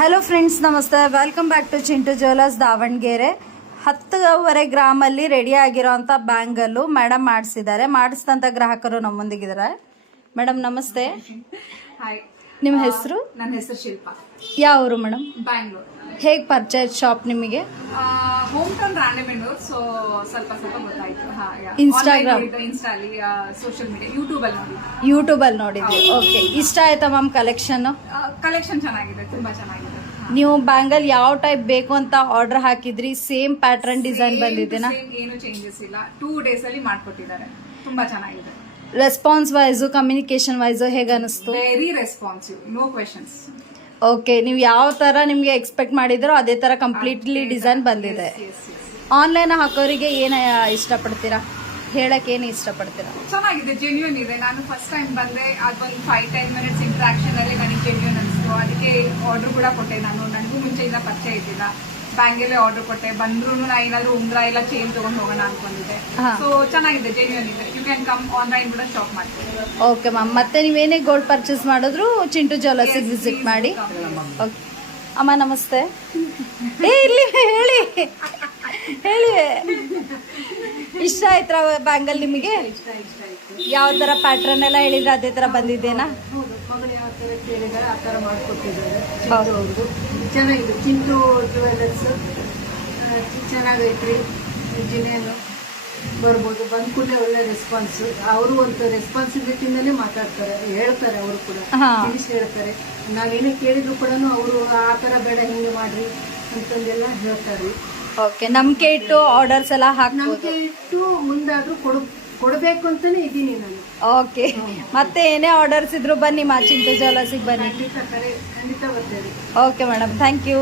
Hello friends, ನಮಸ್ತೆ. Welcome back to Chintu jewellers Davanagere. 10 ಗ್ರಾಮಲ್ಲಿ ready ಆಗಿರೋಂಥ ಬ್ಯಾಂಗಲ್ಲು ಮೇಡಮ್ ಮಾಡಿಸಿದ್ದಾರೆ. ಮಾಡಿಸಿದಂಥ ಗ್ರಾಹಕರು ನಮ್ಮೊಂದಿಗಿದ್ದಾರೆ. ಮೇಡಮ್ ನಮಸ್ತೆ. ಹಾಯ್, ನಿಮ್ಮ ಹೆಸರು? ನನ್ನ ಹೆಸರು ಶಿಲ್ಪಾ. ಯಾವ ಊರು ಮೇಡಮ್? ಬ್ಯಾಂಗ್ಳೂರ್. ಹೇಗೆ ಪರಿಚಯ ಶಾಪ್ ನಿಮಗೆ? Home town Ranebennur. ಸೊ ಸ್ವಲ್ಪ ಗೊತ್ತಾಯ್ತು. Instagram? ಇನ್ಸ್ಟಾಲಿ, ಸೋಷಿಯಲ್ ಮೀಡಿಯಾ, ಯೂಟ್ಯೂಬಲ್ಲಿ ಯೂಟ್ಯೂಬಲ್ಲಿ ನೋಡಿದ್ವಿ. ಓಕೆ, ಇಷ್ಟ ಆಯ್ತಾ ಮ್ಯಾಮ್ ಕಲೆಕ್ಷನ್? ಕಲೆಕ್ಷನ್ ಚೆನ್ನಾಗಿದೆ, ತುಂಬಾ ಚೆನ್ನಾಗಿದೆ. ನೀವು ಬ್ಯಾಂಗಲ್ ಯಾವ ಟೈಪ್ ಬೇಕು ಅಂತ ಆರ್ಡರ್ ಹಾಕಿದ್ರಿ? ಸೇಮ್ ಪ್ಯಾಟರ್ನ್ ಡಿಸೈನ್ ಬಂದಿದೆನಾ? ಏನು ಚೇಂಜಸ್ ಇಲ್ಲ. 2 days ಅಲ್ಲಿ ಮಾಡ್ಕೊಟ್ಟಿದ್ದಾರೆ. ತುಂಬಾ ಚೆನ್ನಾಗಿದೆ. ರೆಸ್ಪಾನ್ಸ್ ವೈಸು, ಕಮ್ಯುನಿಕೇಶನ್ ವೈಸು ಹೇಗೆ ಅನಿಸ್ತು? Very responsive, no questions. Okay, ನೀವು ಯಾವ ಥರ ನಿಮಗೆ ಎಕ್ಸ್ಪೆಕ್ಟ್ ಮಾಡಿದ್ರೋ ಅದೇ ಥರ ಕಂಪ್ಲೀಟ್ಲಿ ಡಿಸೈನ್ ಬಂದಿದೆ. ಆನ್ಲೈನ್ ಹಾಕೋರಿಗೆ ಏನು ಇಷ್ಟಪಡ್ತೀರಾ? ಹೇಳಕ್ಕೆ ಏನು ಇಷ್ಟಪಡ್ತೀರಾ? ಚೆನ್ನಾಗಿದೆ, ಜೆನ್ಯೂನ್ ಇದೆ. ನಾನು ಫಸ್ಟ್ ಟೈಮ್ ಬಂದೆ, ಅದೊಂದು 5-10 minutes ಇಂಟ್ರಾಕ್ಷನ್ ಅಲ್ಲಿ ನನಗೆ ಜೆನ್ಯೂನ್ ಅನಿಸ್ತು. ಅದಕ್ಕೆ ಆರ್ಡರ್ ಕೂಡ ಕೊಟ್ಟೆ. ನನಗೂ ಮುಂಚೆಯಿಂದ ಪರಿಚಯ ಇದ್ದಿಲ್ಲ. ಬ್ಯಾಂಗಲ್ಲೇ ಆರ್ಡರ್ ಕೊಟ್ಟೆ. ಬಂದ್ರು ನಾ ಏನಾದ್ರು ಉಂಗ್ರ ಎಲ್ಲ ಚೇಂಜ್ ತಗೊಂಡು ಹೋಗೋಣ ಅನ್ಕೊಂಡಿದ್ದೆ. ಸೊ ಚೆನ್ನಾಗಿದೆ, ಜೆನ್ಯೂನ್ ಇದೆ. ಯು ಕ್ಯಾನ್ ಕಮ್ ಆನ್ಲೈನ್ ಕೂಡ ಶಾಪ್ ಮಾಡ್ತೀವಿ. ಓಕೆ ಮ್ಯಾಮ್, ಮತ್ತೆ ನೀವೇನೇ ಗೋಲ್ಡ್ ಪರ್ಚೇಸ್ ಮಾಡಿದ್ರು ಚಿಂಟು ಜ್ಯುವೆಲರ್ಸಿಗೆ ವಿಸಿಟ್ ಮಾಡಿ. ಓಕೆ ಅಮ್ಮ ನಮಸ್ತೆ. ಇಲ್ಲಿ ಹೇಳಿ ಇಷ್ಟ ಆಯ್ತಾ ಬ್ಯಾಂಗಲ್ ನಿಮಗೆ? ಯಾವ ಥರ ಪ್ಯಾಟ್ರನ್ ಎಲ್ಲ ಹೇಳಿದ್ರೆ ಅದೇ ಥರ ಬಂದಿದ್ದೇನಾ? ಮಗಳು ಯಾವ ಥರ ಕೇಳಿದಾರೆ ಆ ಥರ ಮಾಡಿಕೊಟ್ಟಿದ್ದಾರೆ. ಚೆನ್ನಾಗಿದೆ. ಚಿಂಟು ಜ್ಯುವೆಲರ್ಸ್ ಚೆನ್ನಾಗೈತ್ರಿ. ಜಿನೇನು ಬರ್ಬೋದು. ಬಂದ ಕೂಡಲೇ ಒಳ್ಳೆ ರೆಸ್ಪಾನ್ಸ್. ಅವರು ಒಂದು ರೆಸ್ಪಾನ್ಸಿಬಿಲಿಟಿನಲ್ಲಿ ಮಾತಾಡ್ತಾರೆ, ಹೇಳ್ತಾರೆ. ಅವರು ಕೂಡ ತಿಳಿಸಿ ಹೇಳ್ತಾರೆ. ನಾವೇನೇ ಕೇಳಿದ್ರು ಕೂಡ ಅವರು ಆ ಥರ ಬೇಡ, ಹಿಂಗೆ ಮಾಡ್ರಿ ಅಂತಂದೆಲ್ಲ ಹೇಳ್ತಾರೆ. ಓಕೆ, ನಂಬಿಕೆ ಇಟ್ಟು ಆರ್ಡರ್ಸ್ ಎಲ್ಲ ನಂಬಿಕೆ ಇಟ್ಟು ಮುಂದಾದ್ರೂ ಕೊಡಬೇಕು ಅಂತಾನೆ ಇದ್ದೀನಿ ನಾನು. ಓಕೆ, ಮತ್ತೆ ಏನೇ ಆರ್ಡರ್ಸ್ ಇದ್ರು ಬನ್ನಿ ಚಿಂಟು ಜ್ಯುವೆಲರ್ಸಿಗೆ ಬನ್ನಿ. ಖಂಡಿತ ಬರ್ತೇವೆ. Okay madam, thank you.